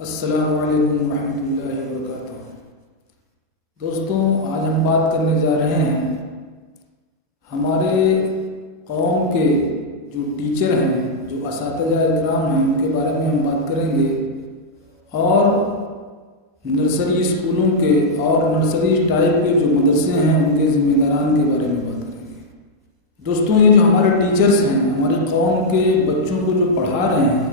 السلام علیکم ورحمۃ اللہ وبرکاتہ۔ دوستوں، آج ہم بات کرنے جا رہے ہیں ہمارے قوم کے جو ٹیچر ہیں، جو اساتذہ اکرام ہیں، ان کے بارے میں ہم بات کریں گے، اور نرسری اسکولوں کے اور نرسری ٹائپ کے جو مدرسے ہیں ان کے ذمہ داران کے بارے میں بات کریں گے۔ دوستوں، یہ جو ہمارے ٹیچرز ہیں، ہماری قوم کے بچوں کو جو پڑھا رہے ہیں،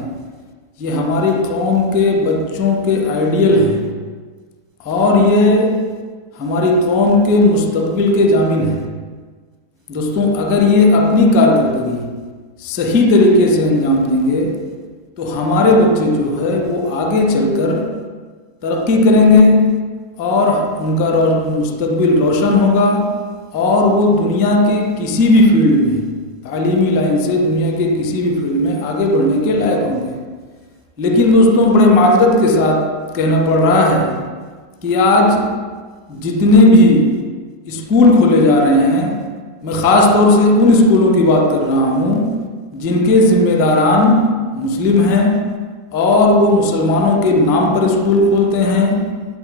یہ ہماری قوم کے بچوں کے آئیڈیل ہیں، اور یہ ہماری قوم کے مستقبل کے ضامن ہیں۔ دوستوں، اگر یہ اپنی کارکردگی صحیح طریقے سے انجام دیں گے تو ہمارے بچے جو ہے وہ آگے چل کر ترقی کریں گے، اور ان کا مستقبل روشن ہوگا، اور وہ دنیا کے کسی بھی فیلڈ میں، تعلیمی لائن سے دنیا کے کسی بھی فیلڈ میں آگے بڑھنے کے لائق ہوں گے۔ لیکن دوستوں، بڑے معذرت کے ساتھ کہنا پڑ رہا ہے کہ آج جتنے بھی اسکول کھولے جا رہے ہیں، میں خاص طور سے ان اسکولوں کی بات کر رہا ہوں جن کے ذمہ داران مسلم ہیں، اور وہ مسلمانوں کے نام پر اسکول کھولتے ہیں،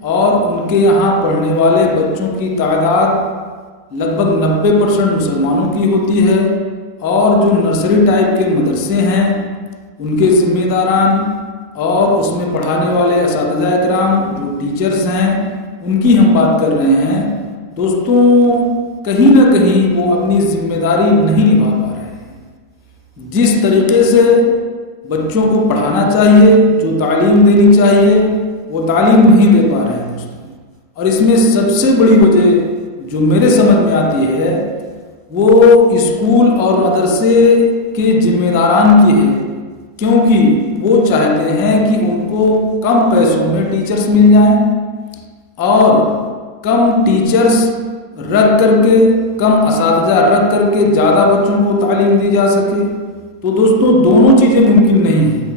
اور ان کے یہاں پڑھنے والے بچوں کی تعداد لگ بھگ 90% مسلمانوں کی ہوتی ہے، اور جو نرسری ٹائپ کے مدرسے ہیں ان کے ذمہ داران اور اس میں پڑھانے والے اساتذہ اکرام جو ٹیچرز ہیں ان کی ہم بات کر رہے ہیں۔ دوستوں، کہیں نہ کہیں وہ اپنی ذمہ داری نہیں نبھا پا رہے ہیں۔ جس طریقے سے بچوں کو پڑھانا چاہیے، جو تعلیم دینی چاہیے، وہ تعلیم نہیں دے پا رہے ہیں دوستوں۔ اور اس میں سب سے بڑی وجہ جو میرے سمجھ میں آتی ہے وہ اسکول اور مدرسے کے ذمہ داران کی ہے، کیونکہ وہ چاہتے ہیں کہ ان کو کم پیسوں میں ٹیچرز مل جائیں، اور کم ٹیچرز رکھ کر کے، کم اساتذہ رکھ کر کے زیادہ بچوں کو تعلیم دی جا سکے۔ تو دوستوں، دونوں چیزیں ممکن نہیں ہیں۔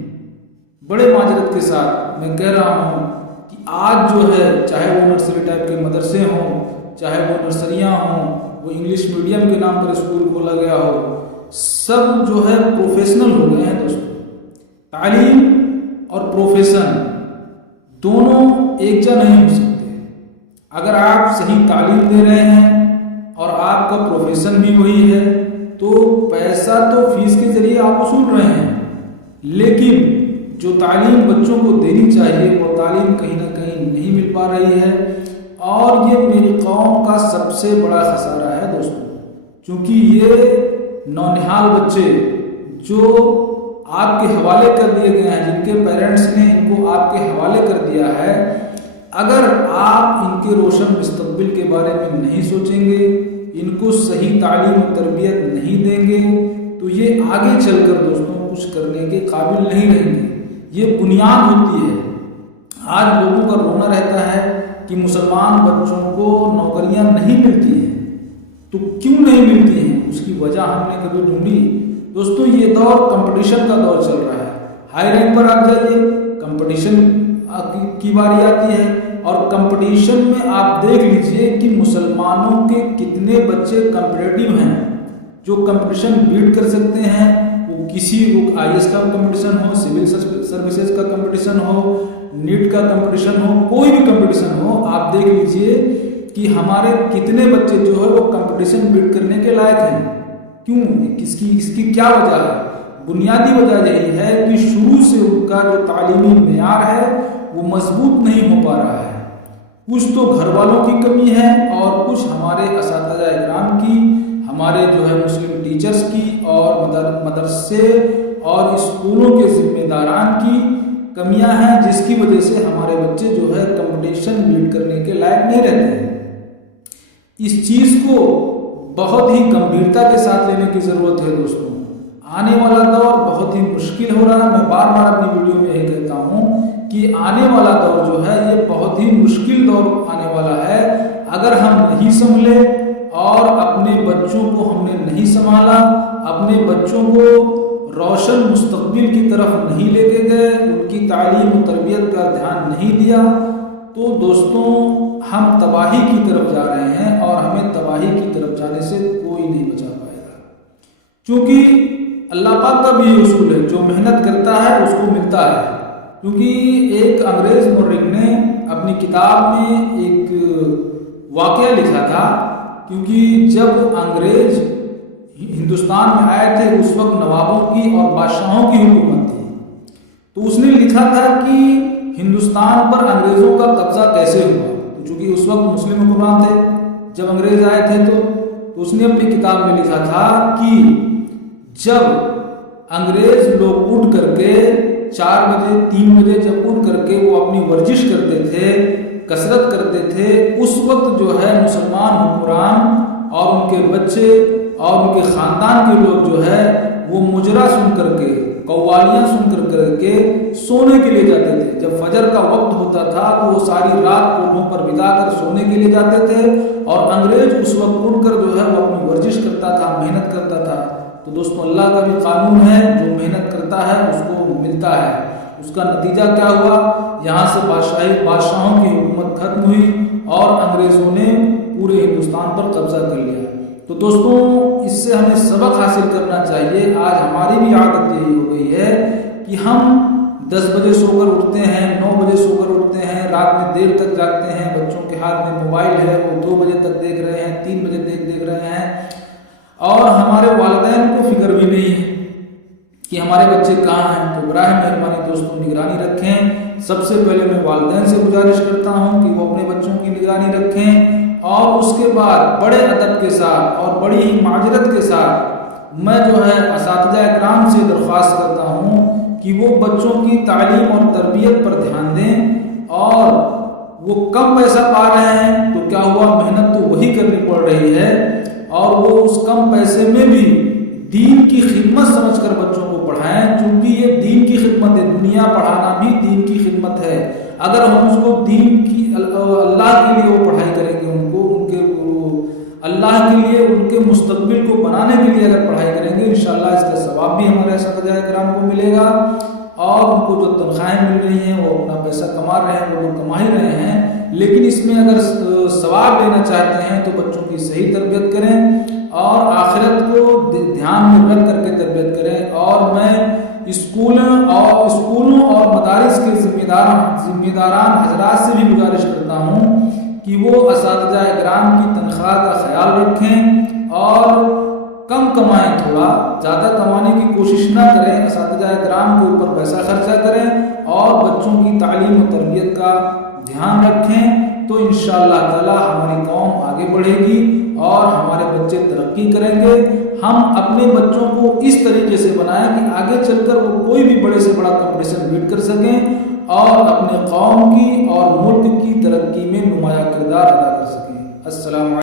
بڑے معذرت کے ساتھ میں کہہ رہا ہوں کہ آج جو ہے، چاہے وہ نرسری ٹائپ کے مدرسے ہوں، چاہے وہ نرسریاں ہوں، وہ انگلش میڈیم کے نام پر اسکول کھولا گیا ہو، سب جو ہے پروفیشنل ہو گئے ہیں دوستوں۔ تعلیم اور پروفیشن دونوں ایک جا نہیں ہو سکتے۔ اگر آپ صحیح تعلیم دے رہے ہیں اور آپ کا پروفیشن بھی وہی ہے تو پیسہ تو فیس کے ذریعے آپ وصول رہے ہیں، لیکن جو تعلیم بچوں کو دینی چاہیے وہ تعلیم کہیں نہ کہیں نہیں مل پا رہی ہے، اور یہ میری قوم کا سب سے بڑا خسارہ ہے دوستوں۔ چونکہ یہ نونہال بچے جو آپ کے حوالے کر دیے گئے ہیں، جن کے پیرنٹس نے ان کو آپ کے حوالے کر دیا ہے، اگر آپ ان کے روشن مستقبل کے بارے میں نہیں سوچیں گے، ان کو صحیح تعلیم و تربیت نہیں دیں گے، تو یہ آگے چل کر دوستوں کچھ کرنے کے قابل نہیں رہیں گے۔ یہ بنیاد ہوتی ہے۔ آج لوگوں کا رونا رہتا ہے کہ مسلمان بچوں کو نوکریاں نہیں ملتی ہیں، تو کیوں نہیں ملتی ہیں؟ اس کی وجہ ہم نے کبھی ڈھونڈی؟ دوستوں، یہ دور کمپٹیشن کا دور چل رہا ہے۔ ہائی رینک پر آپ جائیے، کمپٹیشن کی باری آتی ہے، اور کمپٹیشن میں آپ دیکھ لیجئے کہ مسلمانوں کے کتنے بچے کمپٹیٹو ہیں جو کمپٹیشن بیٹ کر سکتے ہیں۔ وہ کسی کو آئی ایس کا کمپٹیشن ہو، سول سروسز کا کمپٹیشن ہو، نیٹ کا کمپٹیشن ہو، کوئی بھی کمپٹیشن ہو، آپ دیکھ لیجئے کہ ہمارے کتنے بچے جو ہے وہ کمپٹیشن بیٹ کرنے کے لائق ہیں۔ کیوں؟ اس کی کیا وجہ ہے؟ بنیادی وجہ یہی ہے کہ شروع سے ان کا جو تعلیمی معیار ہے وہ مضبوط نہیں ہو پا رہا ہے۔ کچھ تو گھر والوں کی کمی ہے، اور کچھ ہمارے اساتذہ اکرام کی، ہمارے جو ہے مسلم ٹیچرز کی، اور مدرسے اور اسکولوں کے ذمہ داران کی کمیاں ہیں، جس کی وجہ سے ہمارے بچے جو ہے کمپٹیشن بیٹ کرنے کے لائق نہیں رہتے ہیں۔ اس چیز کو بہت ہی گمبھیرتا کے ساتھ لینے کی ضرورت ہے دوستوں۔ آنے والا دور بہت ہی مشکل ہو رہا ہے۔ میں بار بار اپنی ویڈیو میں یہی کہتا ہوں کہ آنے والا دور جو ہے یہ بہت ہی مشکل دور آنے والا ہے۔ اگر ہم نہیں سنبھلے اور اپنے بچوں کو ہم نے نہیں سنبھالا، اپنے بچوں کو روشن مستقبل کی طرف نہیں لے کے گئے، ان کی تعلیم و تربیت کا دھیان نہیں دیا، تو دوستوں ہم تباہی کی طرف جا رہے ہیں، اور ہمیں تباہی کی طرف جانے سے کوئی نہیں بچا پائے گا۔ چونکہ اللہ پاک کا بھی یہ اصول ہے، جو محنت کرتا ہے اس کو ملتا ہے، کیونکہ ایک انگریز مورخ نے اپنی کتاب میں ایک واقعہ لکھا تھا، کیونکہ جب انگریز ہندوستان میں آئے تھے اس وقت نوابوں کی اور بادشاہوں کی حکومت تھی، تو اس نے لکھا تھا کہ ہندوستان پر انگریزوں کا قبضہ کیسے ہوا، چونکہ اس وقت مسلم حکمران تھے جب انگریز آئے تھے، تو اس نے اپنی کتاب میں لکھا تھا کہ جب انگریز لوگ اٹھ کر کے 4 بجے 3 بجے جب اٹھ کر کے وہ اپنی ورزش کرتے تھے، کسرت کرتے تھے، اس وقت جو ہے مسلمان حکمران اور ان کے بچے اور ان کے خاندان کے لوگ جو ہے وہ مجرا سن کر کے، قوالیاں سن کر کے سونے کے لیے جاتے تھے۔ جب فجر کا وقت ہوتا تھا تو وہ ساری رات کوٹھوں پر بتا کر سونے کے لیے جاتے تھے، اور انگریز اس وقت اٹھ کر جو ہے وہ اپنی ورزش کرتا تھا، محنت کرتا تھا۔ تو دوستوں، اللہ کا بھی قانون ہے، جو محنت کرتا ہے اس کو ملتا ہے۔ اس کا نتیجہ کیا ہوا؟ یہاں سے بادشاہوں کی حکومت ختم ہوئی اور انگریزوں نے پورے ہندوستان پر قبضہ کر لیا۔ تو دوستوں، اس سے ہمیں سبق حاصل کرنا چاہیے۔ آج ہماری بھی عادت یہی ہو گئی ہے کہ ہم 10 بجے سو کر اٹھتے ہیں، 9 بجے سو کر اٹھتے ہیں، رات میں دیر تک جاگتے ہیں، بچوں کے ہاتھ میں موبائل ہے، وہ 2 بجے تک دیکھ رہے ہیں، 3 بجے دیکھ رہے ہیں، اور ہمارے والدین کو فکر بھی نہیں ہے کہ ہمارے بچے کہاں ہیں۔ تو براہ مہربانی دوستوں نگرانی رکھیں۔ سب سے پہلے میں والدین سے گزارش کرتا ہوں کہ وہ اپنے بچوں کی نگرانی رکھیں، اور اس کے بعد بڑے ادب کے ساتھ اور بڑی ہی معذرت کے ساتھ میں جو ہے اساتذہ اکرام سے درخواست کرتا ہوں کہ وہ بچوں کی تعلیم اور تربیت پر دھیان دیں، اور وہ کم پیسہ پا رہے ہیں تو کیا ہوا، محنت تو وہی کرنی پڑ رہی ہے، اور وہ اس کم پیسے میں بھی دین کی خدمت سمجھ کر بچوں کو پڑھائیں، چونکہ یہ دین کی خدمت ہے۔ دنیا پڑھانا بھی دین کی خدمت ہے۔ اگر ہم اس کو دین کی اللہ کے لیے وہ پڑھائی کریں گے، ان کے اللہ کے لیے ان کے مستقبل کو بنانے کے لیے اگر پڑھائی کریں گے، انشاءاللہ اس کا ثواب بھی ہمارے اساتذہ کرام کو ملے گا، اور ان کو جو تنخواہیں مل رہی ہیں وہ اپنا پیسہ کما رہے ہیں، وہ لوگ کما ہی رہے ہیں، لیکن اس میں اگر ثواب لینا چاہتے ہیں تو بچوں کی صحیح تربیت کریں اور آخرت کو دھیان میں رکھ کر کے تربیت کریں۔ اور میں اسکولوں اور مدارس کے ذمہ داران حضرات سے بھی گزارش کرتا ہوں کہ وہ اساتذہ اکرام کی تنخواہ کا خیال رکھیں اور کم کمائیں، تھوڑا زیادہ کمانے کی کوشش نہ کریں، اساتذہ اکرام کے اوپر پیسہ خرچہ کریں اور بچوں کی تعلیم و تربیت کا دھیان رکھیں، تو انشاءاللہ تعالی ہماری قوم آگے بڑھے گی اور ہمارے بچے ترقی کریں گے۔ ہم اپنے بچوں کو اس طریقے سے بنائیں کہ آگے چل کر وہ کوئی بھی بڑے سے بڑا کمپٹیشن بیٹ کر سکیں اور اپنے قوم کی اور ملک کی ترقی میں نمایاں کردار ادا کر سکیں۔ السلام علیکم۔